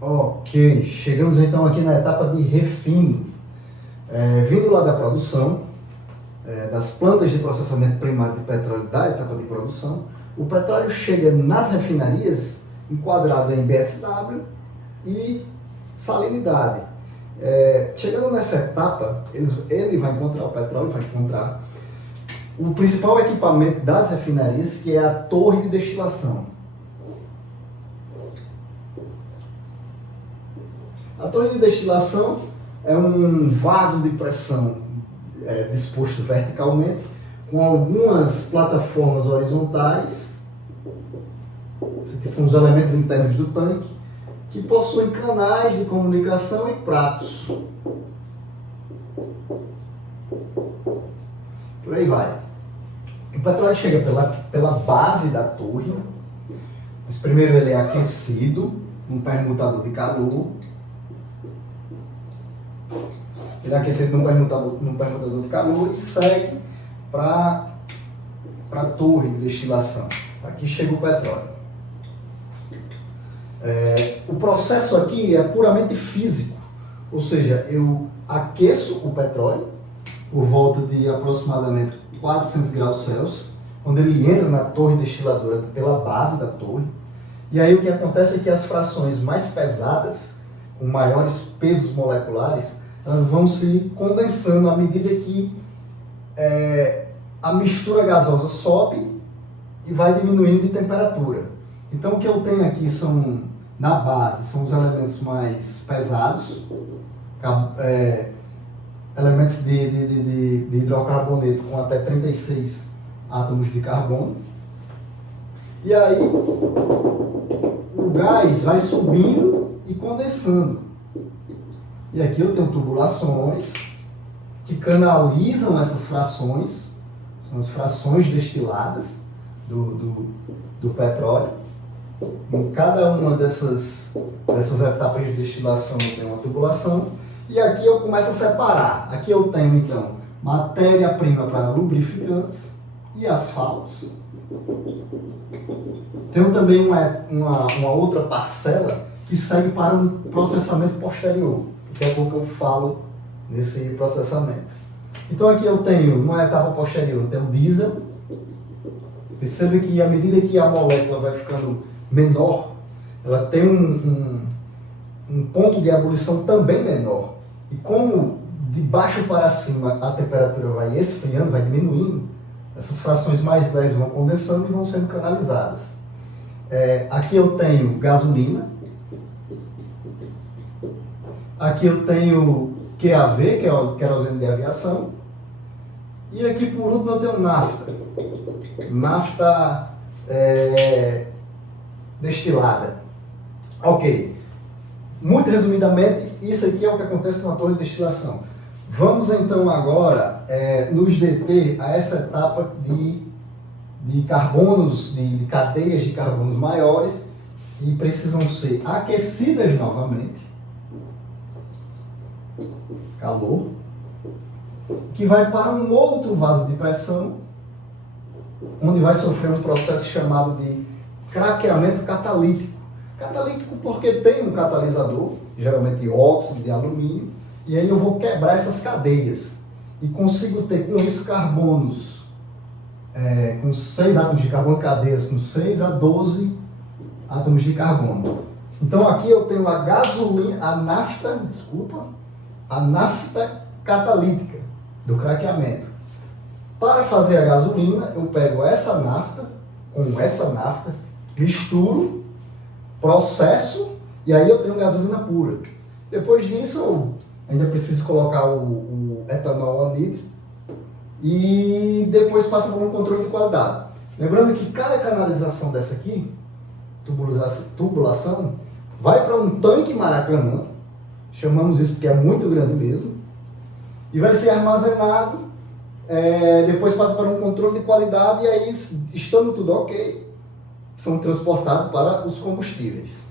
Ok, chegamos então aqui na etapa de refino. Vindo lá da produção, das plantas de processamento primário de petróleo da etapa de produção, o petróleo chega nas refinarias enquadrado em BSW e salinidade. Chegando nessa etapa, ele vai encontrar o petróleo, vai encontrar o principal equipamento das refinarias, que é a torre de destilação. A torre de destilação é um vaso de pressão disposto verticalmente, com algumas plataformas horizontais. Esses aqui são os elementos internos do tanque, que possuem canais de comunicação e pratos. Por aí vai. O petróleo chega pela base da torre, mas primeiro ele é aquecido num permutador de calor. Ele é aquecido num permutador de calor e segue para a torre de destilação. Aqui chega o petróleo. O processo aqui é puramente físico, ou seja, eu aqueço o petróleo por volta de aproximadamente 400 graus Celsius, quando ele entra na torre destiladora pela base da torre. E aí o que acontece é que as frações mais pesadas, com maiores pesos moleculares, elas vão se condensando à medida que a mistura gasosa sobe e vai diminuindo de temperatura. Então o que eu tenho aqui na base, são os elementos mais pesados, elementos de hidrocarboneto com até 36 átomos de carbono. E aí o gás vai subindo e condensando. E aqui eu tenho tubulações que canalizam essas frações, são as frações destiladas do petróleo. Em cada uma dessas etapas de destilação eu tenho uma tubulação. E aqui eu começo a separar. Aqui eu tenho, então, matéria-prima para lubrificantes e asfaltos. Tenho também uma outra parcela que segue para um processamento posterior. Daqui a pouco eu falo nesse processamento. Então aqui eu tenho, numa etapa posterior, eu tenho diesel. Percebe que à medida que a molécula vai ficando menor, ela tem um ponto de ebulição também menor. E como de baixo para cima a temperatura vai esfriando, vai diminuindo, essas frações mais leves vão condensando e vão sendo canalizadas. Aqui eu tenho gasolina. Aqui eu tenho QAV, que é o querosene de aviação. E aqui por último eu tenho nafta. Nafta destilada. Ok. Muito resumidamente, isso aqui é o que acontece na torre de destilação. Vamos então agora nos deter a essa etapa de carbonos, de cadeias de carbonos maiores, que precisam ser aquecidas novamente. Calor. Que vai para um outro vaso de pressão, onde vai sofrer um processo chamado de craqueamento catalítico. Catalítico porque tem um catalisador, geralmente óxido de alumínio, e aí eu vou quebrar essas cadeias e consigo ter com isso carbonos com 6 átomos de carbono, cadeias com 6 a 12 átomos de carbono. Então aqui eu tenho a gasolina, a nafta catalítica do craqueamento. Para fazer a gasolina, eu pego essa nafta com essa nafta, misturo, processo e aí eu tenho gasolina pura. Depois disso, eu ainda preciso colocar o etanol anidro e depois passa por um controle de qualidade. Lembrando que cada canalização dessa aqui, tubulação, vai para um tanque Maracanã, chamamos isso porque é muito grande mesmo, e vai ser armazenado, depois passa para um controle de qualidade e aí, estando tudo ok, são transportados para os combustíveis.